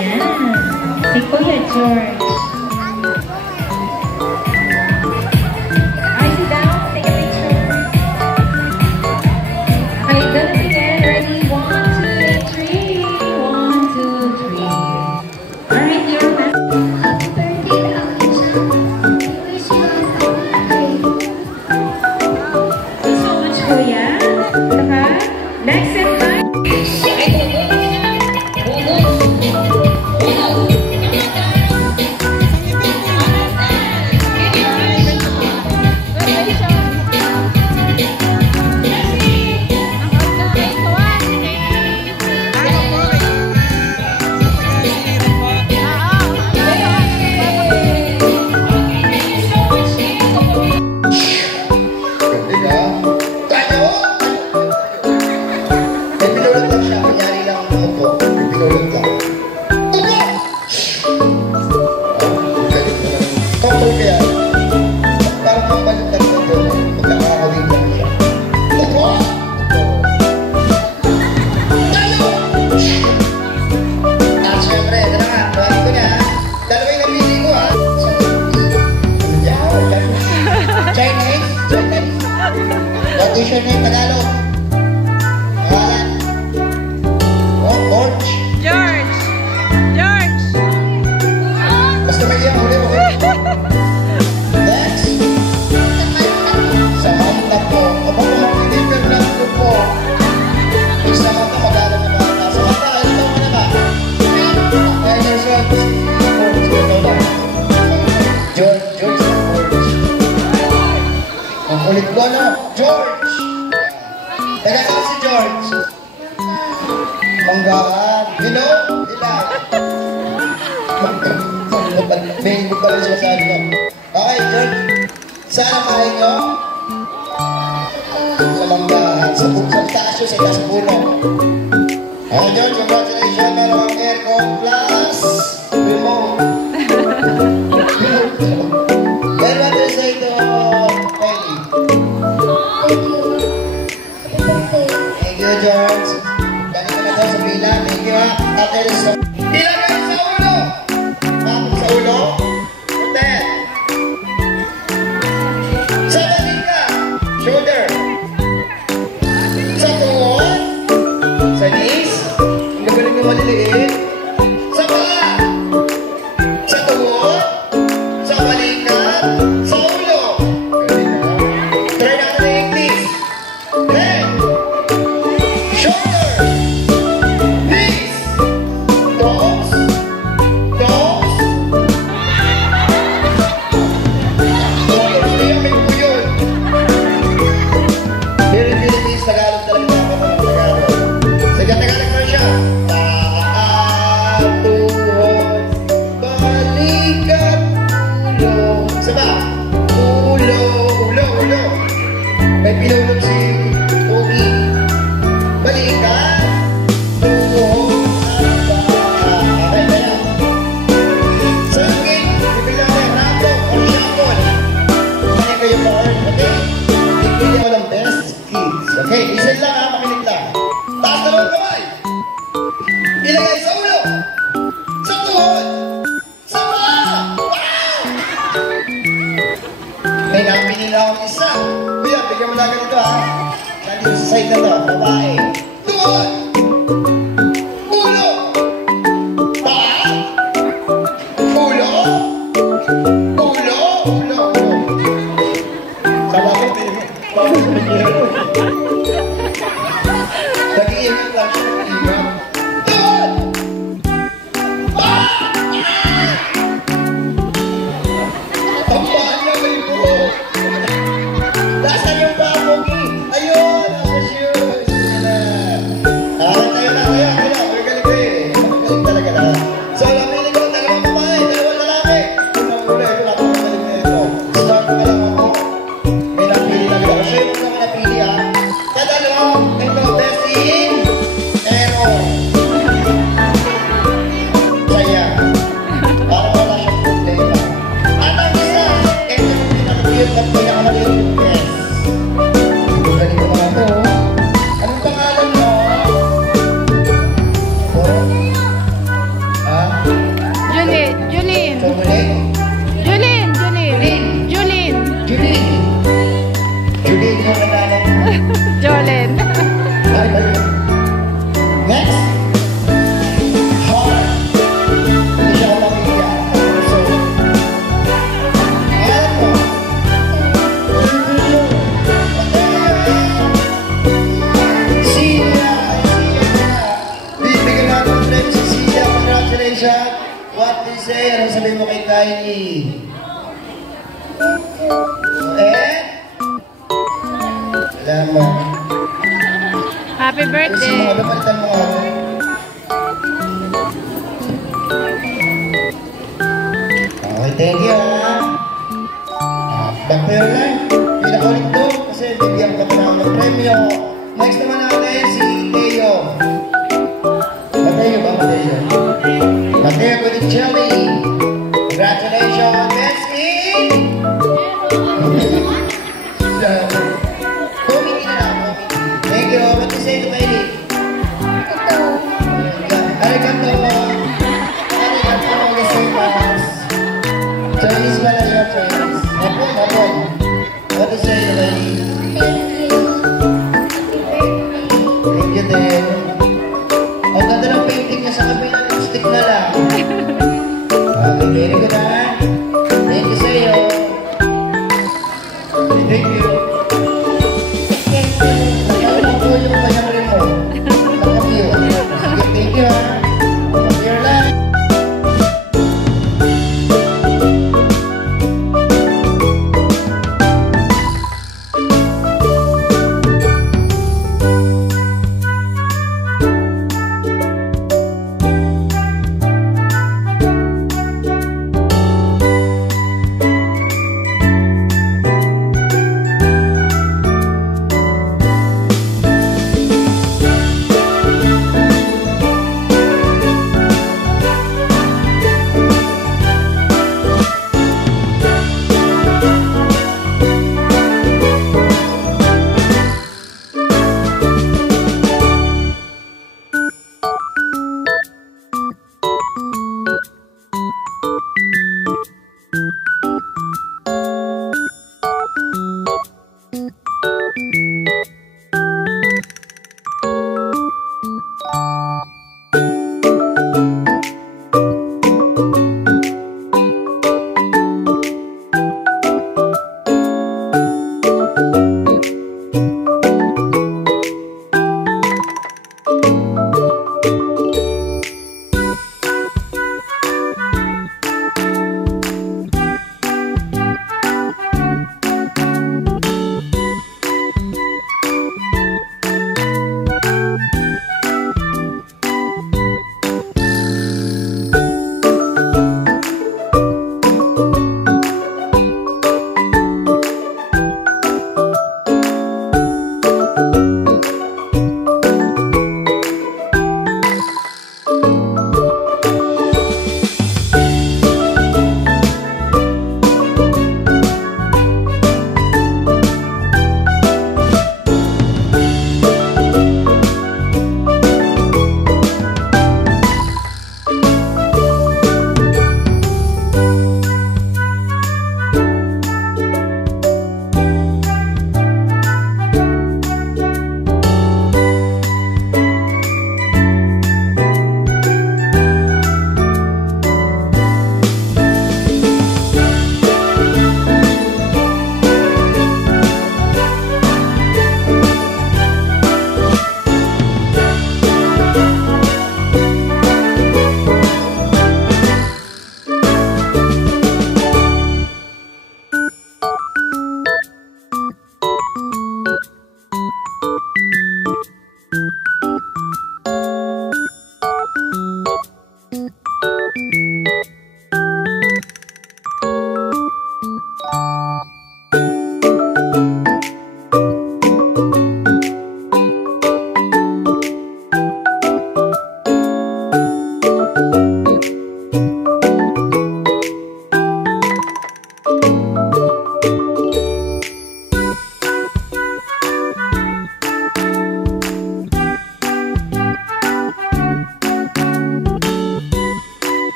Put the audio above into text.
Ayan. Si Kuya George. Sit down. Take a picture. Okay, gonna begin. Ready? 1, 2, 3. 1, 2, 3. Alright, your man. Happy birthday, Alicia. We wish you a happy birthday. Thank you so much, Kuya. Saka, next in line. Audition na yung Tagalog. Pangalan. George. George. George. Basta may iyang huli. Next. Samantha po. Kapag hindi Fernando po. Isa ka ito mag-alam na mga. Samantha, ilan taon ka na ba? 9 years old. George. George. Ang kulit ko, no? George. Teka saan si George? Manggahan. Hello? Ilan? Facebook pala siya sa ano. Okay, George. Saan ang bahay nyo? Sa Manggahan. Sa taas yun, sa taas puno. Okay, George. Congratulations. Meron ang aircon plus remote. Then what do you say to Ellie? Thank you, George. Galing ka na daw sa pila. Thank you, ha. At Elsa. Pila ka sa ulo. Tapos sa ulo. Putin. Sa balik ka. Shoulder. Sa tuhod. Sa knees. Ang gagaling mo maliliit. Sa paa. Sa tuhod. Sa balikat. Sa ulo. Try natin na English. Head. Shoulder. Knees. Toes. Toes. Mayamin po yun. Very Philippines, Tagalog talaga dapat ng Tagalog. Sige, Tagalog mo siya. Paa, tuhod, balikat, ulo. Saba? Ulo, ulo, ulo. May pinulog si Togi. Balikat, tuhod, at paa. Okay, kaya. Sa akin, bibigyan ko yung rato o shuffle. Kaya kayo board, okay? Bibigyan ko ng best kids. Okay, isan lang ha, makinig lang. Taas na lang kamay. Ilagay sa ulo. Sa tuhod. Sa paa. Wow! May napinila akong isa. Kuya, bigyan mo lang ganito ha. Nandito sa side na to, babae. Tuhod. Ulo. Paa. Ulo. Ulo. Ulo. Sa bakit din mo? Nag-iingat lang siya. Nag-iingat. Tuhod. Paa. Ang paa niya may buhok. Nasaan yung paa mo, Ki? Ayun, nasa shoes. congratulations. What do you say? Ano sabihin mo kay Kylie? Alam mo. Happy birthday. Ano palitan mo ako? Okay, thank you ha. Back to your life. Pinakaulit to kasi bigyan ka pa ng premyo. Next naman natin si Teo. Mateo ba? Mateo. Mateo Guticelli. Congratulations. That's it. Committee na lang. Thank you. What do you say to Kylie? Arigato. Arigato. Gozaimasu. Chinese pala siya, Chinese. Hapon. What do you say to Kylie? Thank you, Teo. Ang ganda ng painting niya sa kabila, lipstick na lang. Okay, very good ha.